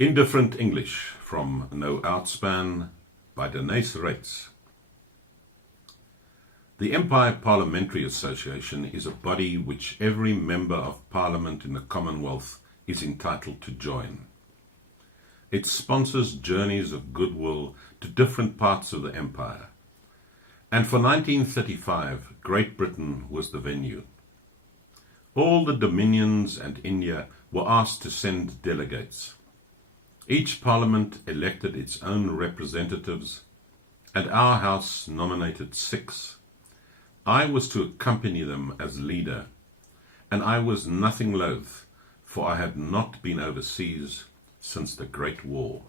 Indifferent English from No Outspan by Deneys Reitz. The Empire Parliamentary Association is a body which every member of Parliament in the Commonwealth is entitled to join. It sponsors journeys of goodwill to different parts of the Empire, and for 1935 Great Britain was the venue. All the dominions and India were asked to send delegates. Each Parliament elected its own representatives, and our House nominated 6. I was to accompany them as leader, and I was nothing loath, for I had not been overseas since the Great War.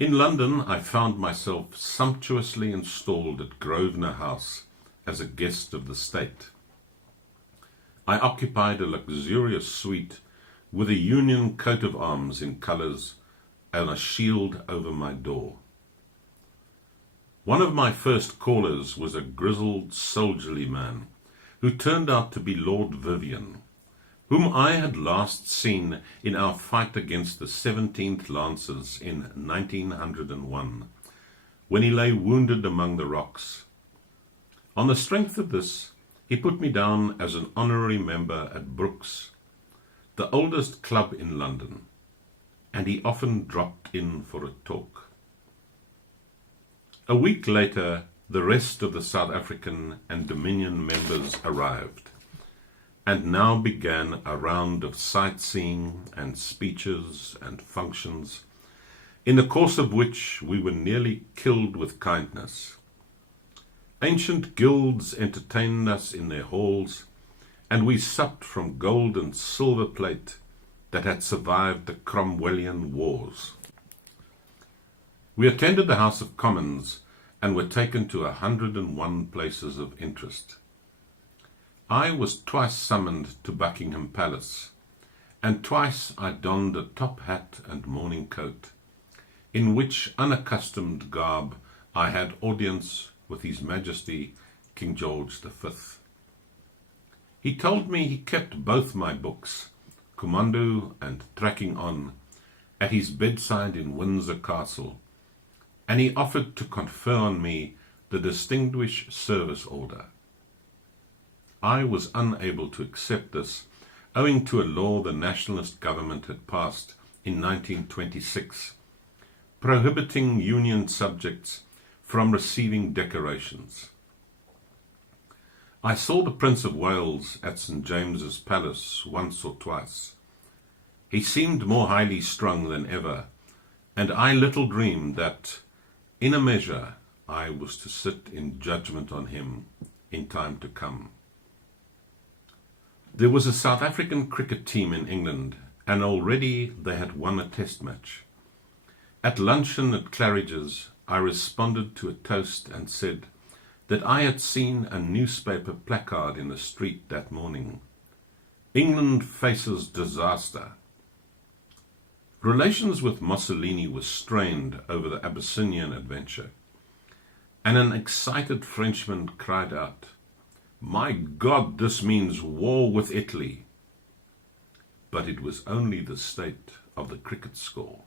In London I found myself sumptuously installed at Grosvenor House as a guest of the state. I occupied a luxurious suite with a Union coat of arms in colours and a shield over my door. One of my first callers was a grizzled, soldierly man who turned out to be Lord Vivian, whom I had last seen in our fight against the 17th Lancers in 1901, when he lay wounded among the rocks. On the strength of this, he put me down as an honorary member at Brooks, the oldest club in London, and he often dropped in for a talk. A week later, the rest of the South African and Dominion members arrived, and now began a round of sightseeing and speeches and functions, in the course of which we were nearly killed with kindness. Ancient guilds entertained us in their halls, and we supped from gold and silver plate that had survived the Cromwellian wars. We attended the House of Commons and were taken to 101 places of interest. I was twice summoned to Buckingham Palace, and twice I donned a top hat and morning coat, in which unaccustomed garb I had audience with His Majesty King George V. He told me he kept both my books, Commando and Tracking On, at his bedside in Windsor Castle, and he offered to confer on me the Distinguished Service Order. I was unable to accept this, owing to a law the nationalist government had passed in 1926, prohibiting Union subjects from receiving decorations. I saw the Prince of Wales at St. James's Palace once or twice. He seemed more highly strung than ever, and I little dreamed that, in a measure, I was to sit in judgment on him in time to come. There was a South African cricket team in England, and already they had won a test match. At luncheon at Claridge's, I responded to a toast and said that I had seen a newspaper placard in the street that morning. England faces disaster. Relations with Mussolini were strained over the Abyssinian adventure, and an excited Frenchman cried out, "My God, this means war with Italy." But it was only the state of the cricket score.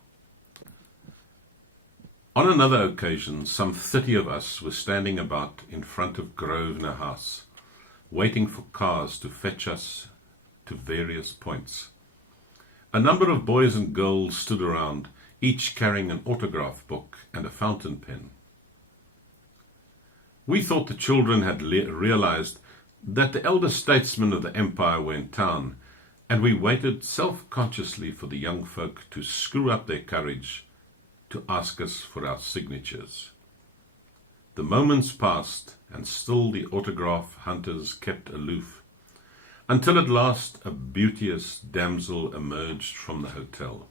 On another occasion, some 30 of us were standing about in front of Grosvenor House, waiting for cars to fetch us to various points. A number of boys and girls stood around, each carrying an autograph book and a fountain pen. We thought the children had realized that the elder statesmen of the empire were in town, and we waited self-consciously for the young folk to screw up their courage to ask us for our signatures. The moments passed, and still the autograph hunters kept aloof, until at last a beauteous damsel emerged from the hotel.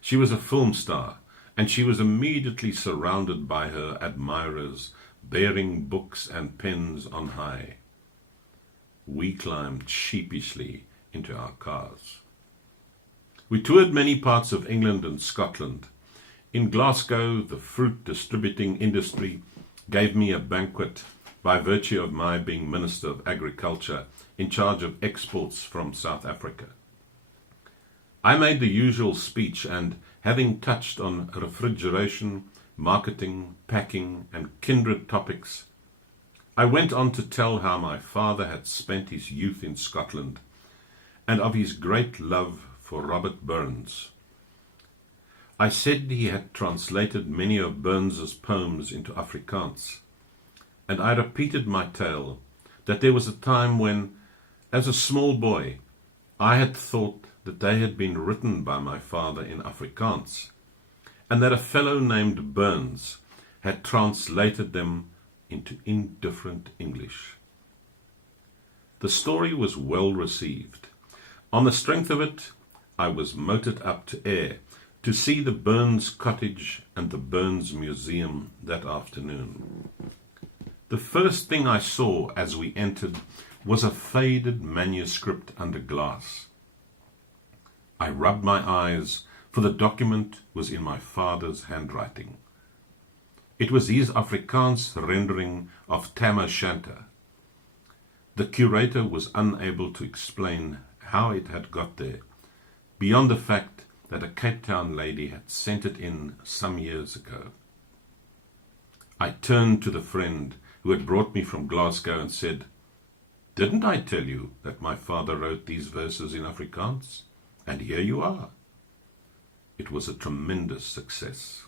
She was a film star, and she was immediately surrounded by her admirers, bearing books and pens on high. We climbed sheepishly into our cars. We toured many parts of England and Scotland. In Glasgow, the fruit distributing industry gave me a banquet by virtue of my being Minister of Agriculture in charge of exports from South Africa. I made the usual speech, and having touched on refrigeration, marketing, packing, and kindred topics, I went on to tell how my father had spent his youth in Scotland, and of his great love for Robert Burns. I said he had translated many of Burns's poems into Afrikaans, and I repeated my tale that there was a time when, as a small boy, I had thought that they had been written by my father in Afrikaans, and that a fellow named Burns had translated them into Indifferent English. The story was well received. On the strength of it, I was motored up to Ayr to see the Burns Cottage and the Burns Museum that afternoon. The first thing I saw as we entered was a faded manuscript under glass. I rubbed my eyes, for the document was in my father's handwriting. It was his Afrikaans rendering of Tam O'Shanter. The curator was unable to explain how it had got there, beyond the fact that a Cape Town lady had sent it in some years ago. I turned to the friend who had brought me from Glasgow and said, "Didn't I tell you that my father wrote these verses in Afrikaans? And here you are." It was a tremendous success.